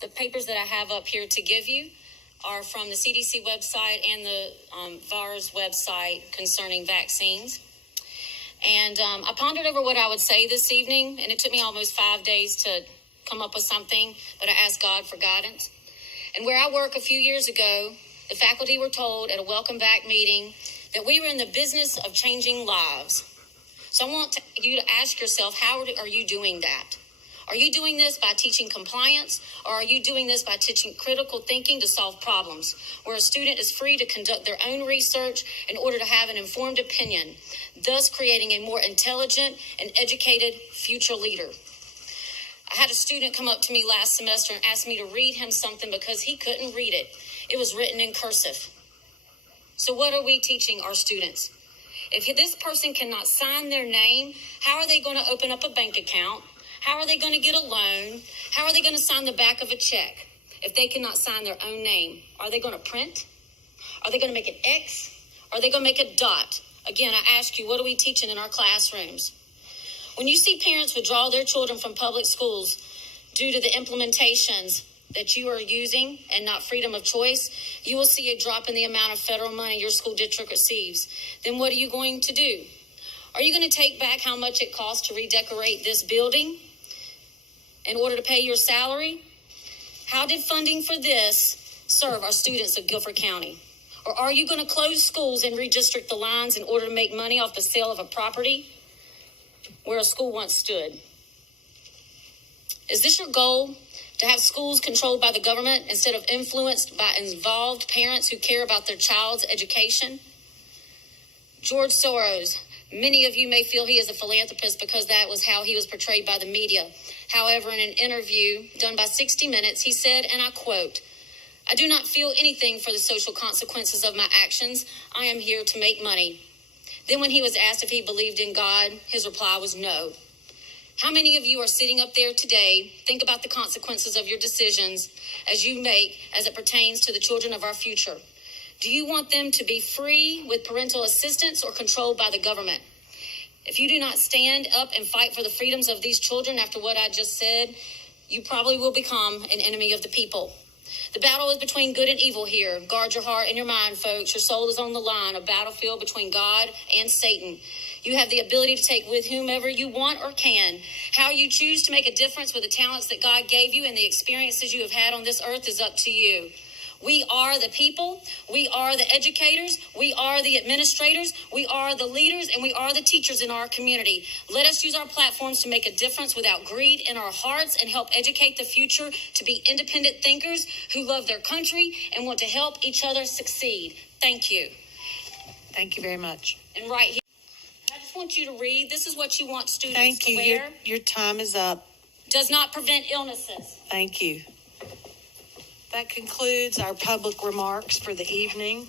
The papers that I have up here to give you are from the CDC website and the VAERS website concerning vaccines. And I pondered over what I would say this evening, and it took me almost 5 days to come up with something, but I asked God for guidance. And where I work a few years ago, the faculty were told at a welcome back meeting that we were in the business of changing lives. So I want you to ask yourself, how are you doing that? Are you doing this by teaching compliance, or are you doing this by teaching critical thinking to solve problems, where a student is free to conduct their own research in order to have an informed opinion, thus creating a more intelligent and educated future leader? I had a student come up to me last semester and ask me to read him something because he couldn't read it. It was written in cursive. So what are we teaching our students? If this person cannot sign their name, how are they going to open up a bank account? How are they going to get a loan? How are they going to sign the back of a check if they cannot sign their own name? Are they going to print? Are they going to make an X? Are they going to make a dot? Again, I ask you, what are we teaching in our classrooms? When you see parents withdraw their children from public schools due to the implementations that you are using and not freedom of choice, you will see a drop in the amount of federal money your school district receives. Then what are you going to do? Are you going to take back how much it costs to redecorate this building in order to pay your salary? How did funding for this serve our students of Guilford County? Or are you going to close schools and redistrict the lines in order to make money off the sale of a property where a school once stood? Is this your goal, to have schools controlled by the government instead of influenced by involved parents who care about their child's education? George Soros, many of you may feel he is a philanthropist because that was how he was portrayed by the media. However, in an interview done by 60 Minutes, he said, and I quote, "I do not feel anything for the social consequences of my actions. I am here to make money." Then when he was asked if he believed in God, his reply was no. How many of you are sitting up there today, think about the consequences of your decisions as you make as it pertains to the children of our future? Do you want them to be free with parental assistance or controlled by the government? If you do not stand up and fight for the freedoms of these children after what I just said, you probably will become an enemy of the people. The battle is between good and evil here. Guard your heart and your mind, folks. Your soul is on the line, a battlefield between God and Satan. You have the ability to take with whomever you want or can. How you choose to make a difference with the talents that God gave you and the experiences you have had on this earth is up to you. We are the people, we are the educators, we are the administrators, we are the leaders, and we are the teachers in our community. Let us use our platforms to make a difference without greed in our hearts and help educate the future to be independent thinkers who love their country and want to help each other succeed. Thank you. Thank you very much. And right here, I just want you to read. This is what you want students Thank to you. wear. Your time is up. Does not prevent illnesses. Thank you. That concludes our public remarks for the evening.